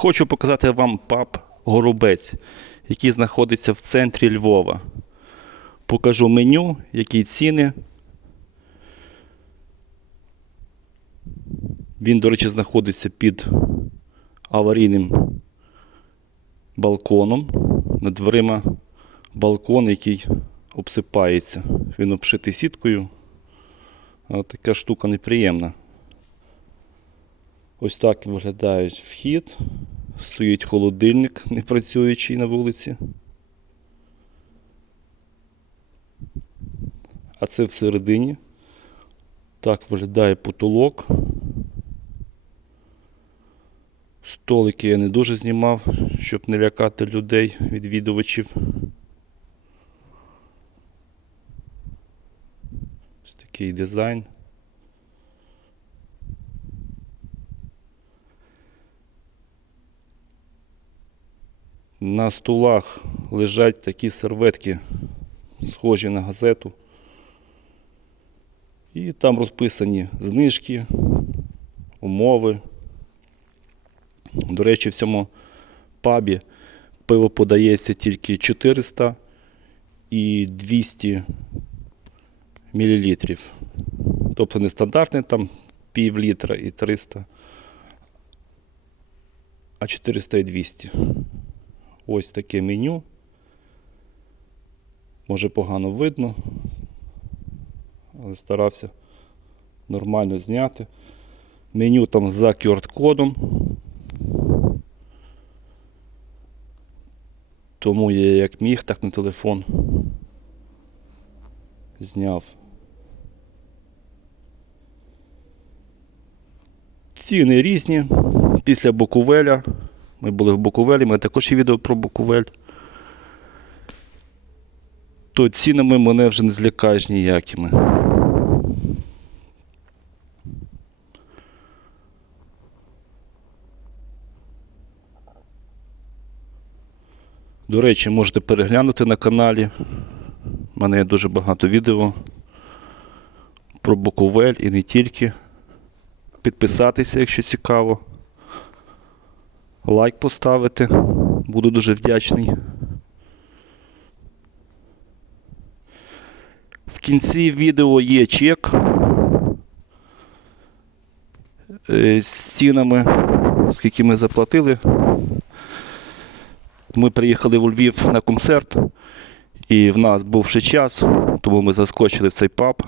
Хочу показати вам паб Горобець, який знаходиться в центрі Львова. Покажу меню, які ціни. Він, до речі, знаходиться під аварійним балконом. Над дверима балкон, який обсипається. Він обшитий сіткою. Така штука неприємна. Ось так виглядає вхід. Стоїть холодильник, не працюючий на вулиці. А це всередині. Так виглядає потолок. Столики я не дуже знімав, щоб не лякати людей, відвідувачів. Ось такий дизайн. На столах лежать такі серветки, схожі на газету. І там розписані знижки, умови. До речі, в цьому пабі пиво подається тільки 400 і 200 мл. Тобто не стандартне там пів літра і 300, а 400 і 200. Ось таке меню. Може погано видно, але старався нормально зняти. Меню там за QR-кодом. Тому я як міг, так на телефон зняв. Ціни різні. Після Буковеля. Ми були в Буковелі, ми також є відео про Буковель. То цінами мене вже не злякаєш ніякими. До речі, можете переглянути на каналі. У мене є дуже багато відео про Буковель і не тільки. Підписатися, якщо цікаво. Лайк поставити. Буду дуже вдячний. В кінці відео є чек е, з цінами, скільки ми заплатили. Ми приїхали у Львів на концерт, і в нас був ще час, тому ми заскочили в цей паб.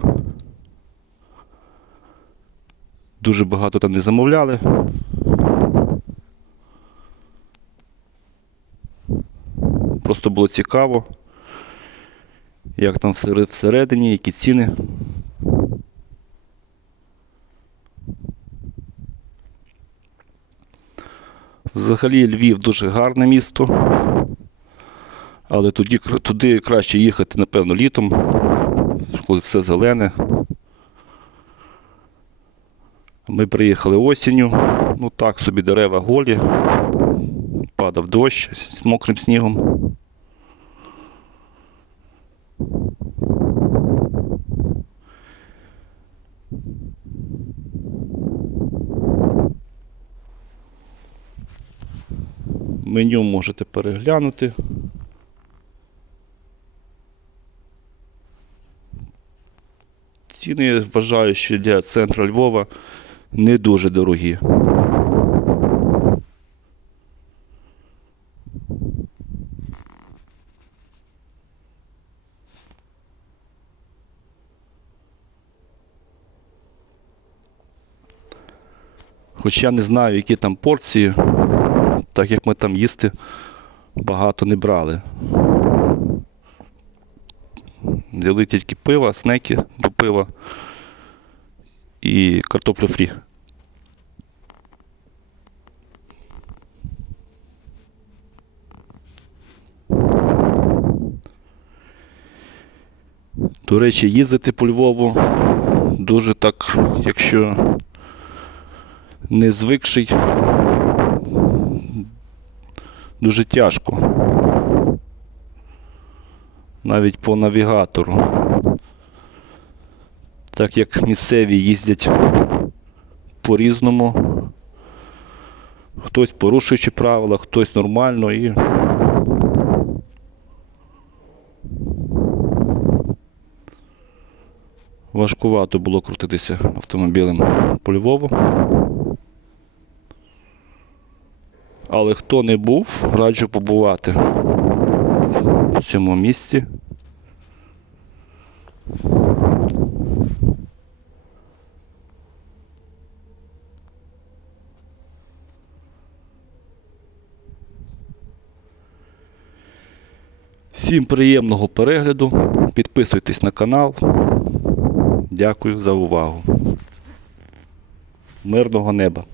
Дуже багато там не замовляли. Просто було цікаво, як там всередині, які ціни. Взагалі Львів дуже гарне місто, але кра- туди краще їхати, напевно, літом, коли все зелене. Ми приїхали осінню, ну так собі дерева голі, падав дощ з мокрим снігом. Меню можете переглянути. Ціни, я вважаю, що для центру Львова не дуже дорогі. Хоч я не знаю, які там порції, так як ми там їсти багато не брали. Взяли тільки пиво, снеки до пива і картоплю фрі. До речі, їздити по Львову дуже так, якщо не звикший, дуже тяжко. Навіть по навігатору. Так як місцеві їздять по-різному. Хтось порушуючи правила, хтось нормально і. Важкувато було крутитися автомобілем по Львову. Але хто не був, раджу побувати в цьому місці. Всім приємного перегляду. Підписуйтесь на канал. Дякую за увагу. Мирного неба.